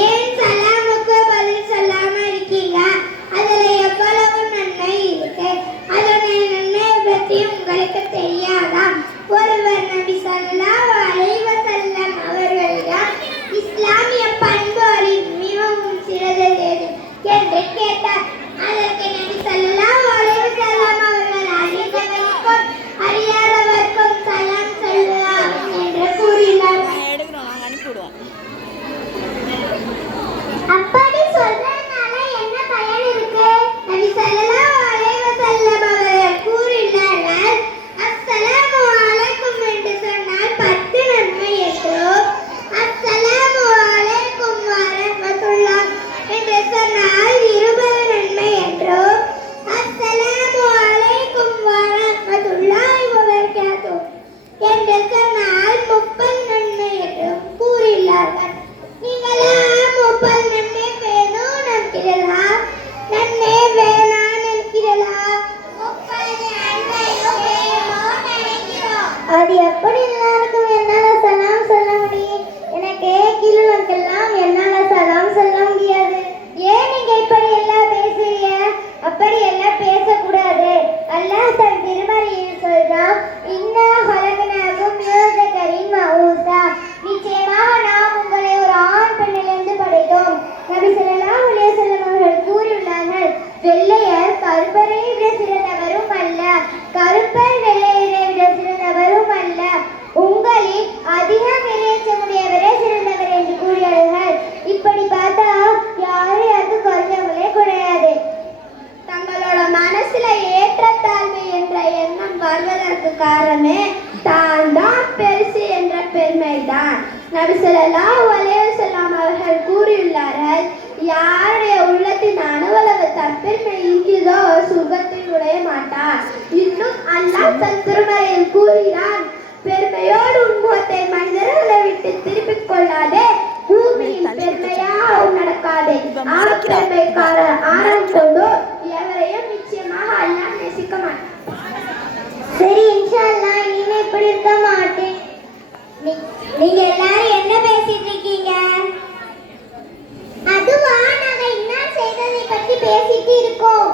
ஏன் சலாமுக்கு பதில் சொல்லாம இருக்கீங்க? அதுல எவ்வளவு நன்மை இருக்கு. அதனுடைய நன்மை பற்றி உங்களுக்கு தெரியாதா? ஒருவர் நபி ஸல்லல்லாஹு அலைஹி வஸல்லம் அவர்களிடம் இஸ்லாமிய பண்புகளில் மிகவும் சிறந்தது எது என்று கேட்டார். அதற்கு நபி ஸல்லல்லாஹு அலைஹி வஸல்லம் அவர்கள் அறிந்தவருக்கும் அறியாதவருக்கும் சலாம் சொல்லுவார்கள் என்று கூறினார். அப்படி சொல்றதுனால என்ன பயன் இருக்கு? நபி ஸல்லல்லாஹு அலைஹி வஸல்லம் அவர்கள் கூறினார்கள், அஸ்ஸலாமு அலைக்கும் என்று சொன்னால் 10 நன்மை என்றும், அஸ்ஸலாமு அலைக்கும் வரஹ்மத்துல்லாஹ் என்று சொன்னால் 20 நன்மை என்றும், அஸ்ஸலாமு அலைக்கும் வரஹ்மத்துல்லாஹி வபரகாத்துஹு என்று சொன்னால் 30 நன்மை என்றும் கூறினார்கள். நீங்களா 30 நன்மை வேணும் நினைக்கிறீர்களா? நன்மை வேணாம் நினைக்கிறீர்களா? 30 நன்மையும் வேணும் நினைக்கிறோம். அது எப்படி எல்லாருக்கும் என்னால சலாம் சொல்ல முடியும்? எனக்கு கீழெல்லாம் என்னால சலாம் சொல்ல முடியாது. ஏன் நீங்க இப்படி எல்லாம் பேசுறீங்க? அப்படி எல்லாம் பேசக்கூடாது. அல்லாஹ் தன் திருமறையில் சொல்றான், இன்னா ஹலகனாகும் மின் ذكرٍ وأنثى, நிச்சயமாக நாம் உங்களை ஒரு ஆண் பெண்ணிலிருந்து படைத்தோம். நபி ஸல்லல்லாஹு அலைஹி வஸல்லம் அவர்கள் கூறியுள்ளார்கள், வெள்ளையர் கருப்பரை விட சிறந்தவரும் அல்ல, கருப்பர் வெள்ளையரை விட சிறந்தவரும் அல்ல, உங்களில் அதிகம் இறைச்சமுடையவரே சிறந்தவர் என்று கூறினார்கள். இப்படி பார்த்தா யாரும் குறைஞ்சவங்களே கிடையாது. தங்களோட மனசுல ஏற்றத்தாழ்வு என்ற எண்ணம் வருவதற்கு காரணமே தான் தான் பெருசு என்ற பெருமைதான். நபி ஸல்லல்லாஹு அலைஹி வஸல்லம் அவர்கள் கூறியுள்ளார்கள், யாருடைய உள்ளத்தின் அணுவளவு தற்பெருமை இருக்கிறதோ சுகத்தில் நுழைய மாட்டார். இன்னும் அல்லாஹ் தன் திருமறையில் கூறினான், பெருமையோடு உன்முகத்தை மனிதர்களை விட்டு திருப்பிக் கொள்ளாதே, பூமியில் பெருமையாக நடக்காதே. பெருமைக்கார ஆரம் கொண்டு எவரையும் நிச்சயமாக அல்லாஹ் நேசிக்க மாட்டான். சரி, இன்ஷா அல்லாஹ் இனிமே இப்படி இருக்க மாட்டேன். நீங்க எல்லாரும் என்ன பேசிட்டு இருக்கீங்க? அதுவா, நாங்க இன்னார் செய்ததை பற்றி பேசிட்டு இருக்கோம்.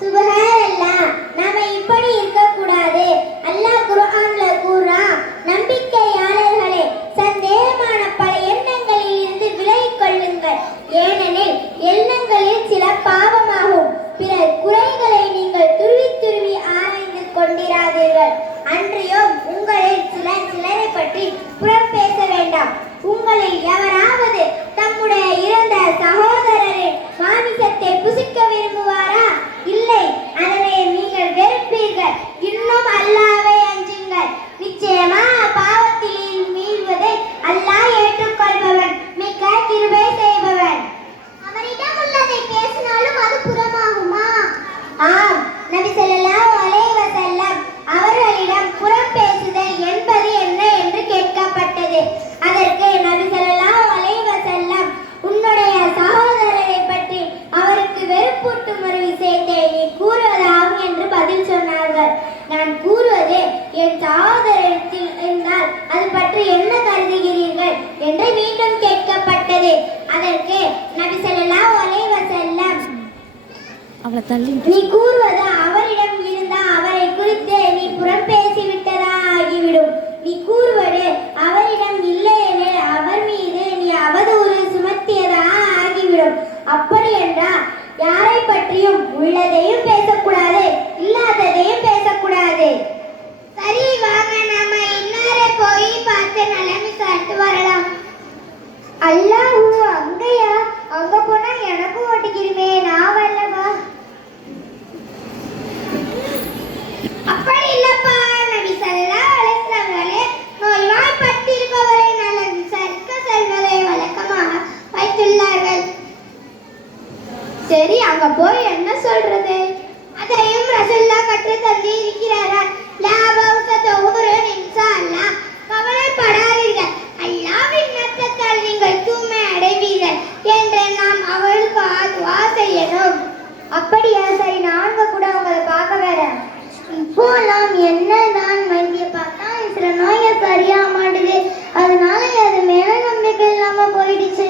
சுப்ஹானல்லாஹ், நாம இப்படி இருக்க கூடாது. அல்லாஹ் குர்ஆன்ல கூறான், நம்பிக்கையாளர்களே, சந்தேகமான பல எண்ணங்களில் இருந்து விலகிக் கொள்ளுங்கள். ஏனெனில் எண்ணங்களில் சில பாவமாகும். பிறர் குறைகளை நீங்கள் துருவி துருவி ஆராய்ந்து கொண்டிராதீர்கள். அன்றியும் உங்களில் சிலரை பற்றி புறம் பேச வேண்டாம். உங்களில் எவராவது தம்முடைய இறந்த சகோதரரின் மாமிசத்தை புசிக்க விரும்புவாரா? இல்லை, அதனை நீங்கள் வெறுப்பீர்கள். இன்னும் அல்லாஹ்வை அஞ்சுங்கள். நிச்சயமா பாவத்தில் மீள்வதை அல்லாஹ் ஏற்றுக்கொள்பவன், மிக்க கிருபை செய்பவன். அவரிடம் உள்ளதை பேசினாலும் அது புறமாகுமா? ஆம், நபி ஸல்லல்லாஹு அலைஹி வஸல்லம் அவர்களிடம் புறம் பேசுதல் என்பது என்ன என்று கேட்கப்பட்டது. அதற்கு நபி ஸல்லல்லாஹு அலைஹி வஸல்லம், உன்னுடைய சகோதரரை பற்றி அவருக்கு வெறுப்பூட்டும் ஒரு விஷயத்தை நீ கூறுவதாகும் என்று பதில் சொன்னார்கள். நான் கூறுவது என் சகோதரத்தில் இருந்தால் அது பற்றி என்ன கருதுகிறீர்கள் என்று மீண்டும் கேட்கப்பட்டது. அதற்கு நபி ஸல்லல்லாஹு அலைஹி வஸல்லம், நீ கூறுவது அவரிடம் இருந்தா அவரை குறித்து நீ புறம் பேசிவிட்டதா ஆகிவிடும். நீ கூறுவது அவரிடம் இல்லையே அவர் மீது நீ அவதூறு சுமத்தியதா ஆகிவிடும். அப்படி என்றால் யாரை பற்றியும் உள்ளதையும் பேசக்கூடாது, இல்லாததையும் பேசக்கூடாது. சரி, வாங்க நாம இன்னாரை போய் பார்த்து நலம் விசாரித்து வரலாம். அல்லாஹ், அங்கயா? அங்க போனா எனக்கும் ஓட்டிக்கிறீமே, நான் வரலவா? அப்படி இல்லப்பா, நபி ஸல்லல்லாஹு அலைஹி வஸல்லம் நோய்வாய்ப்பட்டு இருப்பவரை நலம் விசாரிக்க செல்வதை வழக்கமாக வைத்துள்ளார்கள். சரி, அங்க போய் என்ன சொல்றது? அதையும் ரசூலுல்லாஹ் கற்று தந்து இருக்கிறார்கள். லா பௌசத உம்ருன் இன்ஷா அல்லாஹ், கவலைப்படாதீர்கள், அல்லாஹ்வின் நாட்டத்தால் நீங்கள் தூய்மை அடைவீர்கள் என்று நாம் அவளுக்கு துஆ செய்யணும். அப்படியா? சரி, நாங்க கூட அவங்களை பார்க்க வரேன். இப்போ நாம் என்னதான் வைத்திய பார்த்தா சில நோயை சரியா மாட்டுது, அதனால அது மேல நம்பிக்கை இல்லாம போயிடுச்சு.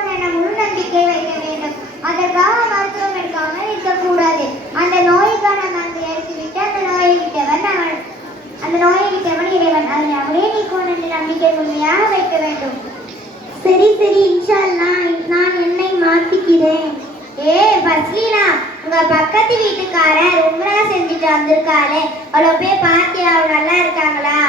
குணமாகும் என முழு நம்பிக்கை வைக்க வேண்டும். அதற்காக மருத்துவம் எடுக்காமல் இருக்கக்கூடாது. அந்த நோய்க்கான மருந்து எடுத்துவிட்டு அந்த நோயை விட்டவன் இறைவன். அதை அப்படியே நீக்கும் என்ற நம்பிக்கை முழுமையாக வைக்க வேண்டும். சரி சரி, இன்ஷா அல்லாஹ் நான் என்னை மாத்திக்கிறேன். பஸ்லீனா, உங்க பக்கத்து வீட்டுக்காரர் உம்ரா செஞ்சுட்டு வந்திருக்காளே, அவ்வளோ போய் பாத்தியா? நல்லா இருக்காங்களா?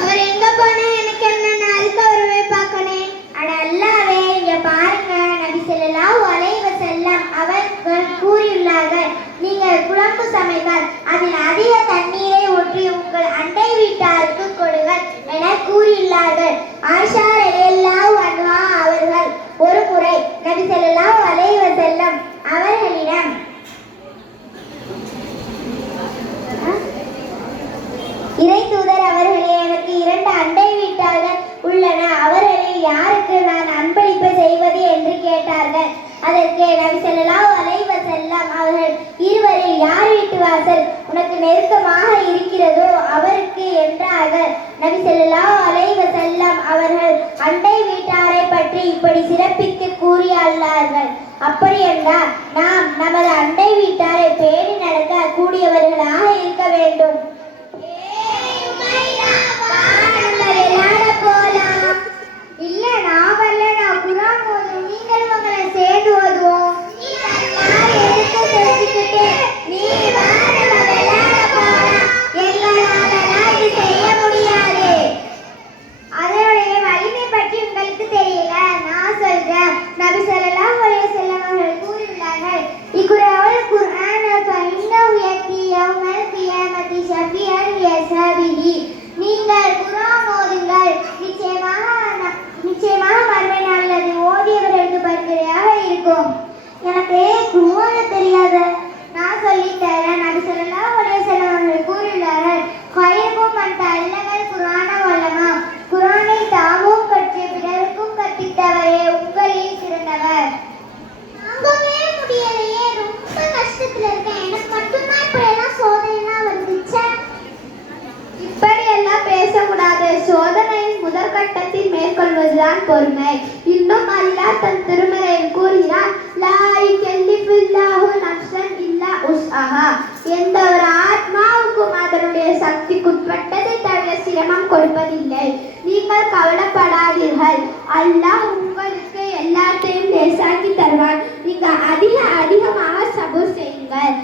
அவர் எங்க போனா எனக்கு என்ன? அதுக்கு அவரை பார்க்கணே. அட அல்லாவே, இங்க பாருங்க, நபி ஸல்லல்லாஹு அலைஹி வஸல்லம் அவர்கள் கூறியுள்ளார்கள், நீங்கள் குழம்பு சமைத்தால் அதில் அதிக தண்ணீரை ஊற்றி உங்கள் அண்டை வீட்டாருக்கு கொடுங்கள் என கூறியுள்ளார்கள். ஆயிஷா ரலியல்லாஹு அன்ஹா அவர்கள் ஒரு முறை நபி ஸல்லல்லாஹு அலைஹி வஸல்லம் அவர்களிடம், இறை தூதர் அவர்களே, எனக்கு 2 அண்டை வீட்டார்கள் உள்ளன, அவர்களில் யாருக்கு நான் அன்பளிப்பு செய்வது என்று கேட்டார்கள். அதற்கு நபி ஸல்லல்லாஹு அலைஹி வஸல்லம் அவர்கள், இருவரில் யார் வீட்டு வாசல் உனக்கு நெருக்கமாக இருக்கிறதோ அவருக்கு என்றார்கள். நபி ஸல்லல்லாஹு அலைஹி வஸல்லம் அவர்கள் அண்டை வீட்டாரை பற்றி இப்படி சிறப்பித்து கூறியுள்ளார்கள், அப்படி என்றால் நாம் நமது அண்டை வீட்டாரை பேணி நடக்க கூடியவர்களாக இருக்க வேண்டும். இல்ல, நான் வரல, நான் குர்ஆன் ஓதுவோம், நீங்களும் உங்களை சேர்ந்து ஓதுவோம். செய்ய முடியாது. அதனுடைய வலிமை பற்றி உங்களுக்கு தெரியல, நான் சொல்றேன். நபி ஸல்லல்லாஹு அலைஹி வஸல்லம் அவர்கள் கூறியுள்ளார்கள், இக்ராஉல் குர்ஆன ஃபஇன்னஹு யஅதி யௌமல் கியாமத்தி ஷஃபியன் லிஅஸ்ஹாபிஹி. நீங்கள் குர்ஆன் ஓதுங்கள், நிச்சயமாக மறுமை நாளில் அதை ஓதியவர்களுக்கு பரிந்துரையாக இருக்கும். எனக்கு குர்ஆன தெரியாத, நான் சொல்லித்தரேன். நபி ஸல்லல்லாஹு அலைஹி வஸல்லம் அவர்கள் கூறியுள்ளார்கள், கைருக்கும் மன் தஅல்லமல் குர்ஆன வல்லமா. குர்ஆனை தாமும் கற்று பிறருக்கும் கற்பித்தவரே உங்களில் சிறந்தவர். தாங்கவே முடியலையே, ரொம்ப கஷ்டத்துல இருக்கேன். எனக்கு மட்டும்தான் இப்படியெல்லாம் சோதனைலாம் வந்துச்சு. இப்படியெல்லாம் பேசக்கூடாது. சோதனையின் முதற்கட்டத்தில் மேற்கொள்வதுதான் பொறுமை. இன்னும் அல்லாஹ் தன் திருமறையில் கூறுகிறான், லா யுகல்லிஃபுல்லாஹு நஃப்ஸன் இல்லா உஸ்அஹா. எந்த ஒரு ஆத்மாவுக்கும் அதனுடைய சக்திக்குட்பட்டதை தவிர சிரமம் கொடுப்பதில்லை. நீங்கள் கவலைப்படாதீர்கள், அல்லாஹ் உங்களுக்கு எல்லாத்தையும் லேசாக்கி தருவான். நீங்க அதிகமாக சபூர் செய்யுங்கள்.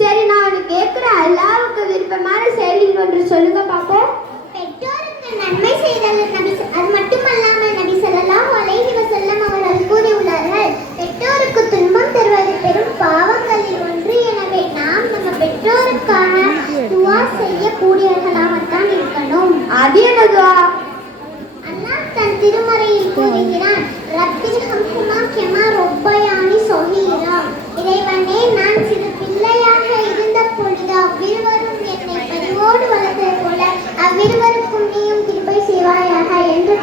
சரி, நான் கேட்கிற அல்லாஹ்வுக்கு விருப்பமான செயல் ஒன்று சொல்லுங்க பாப்போம். பெற்றோருக்கு நன்மை செய்தல். அது மட்டுமல்லாமல் நபி ஸல்லல்லாஹு அலைஹி வஸல்லம் அவர்கள் கூறியுள்ளார்கள், பெற்றோருக்கு துன்பம் தருவது பெரும் பாவங்களில் ஒன்று. எனவே நாம் நம்ம பெற்றோருக்கான துஆ செய்யக்கூடியவர்களாகத்தான் இருக்கணும். அது என்ன துஆ? அல்லாஹ் தன் திருமறையில் கூறுகிறான், ரப்பில் ஹம்ஹுமா கமா ரப்பயானி ஸகீரா. இறைவனே, நான் சிறு பிள்ளையாக இருந்த பொழுது அவ்விருவரும் என்னை பரிவோடு வளர்த்தது போல அவ்விருவருக்கும் நீயும் கிருபை செய்வாயாக என்று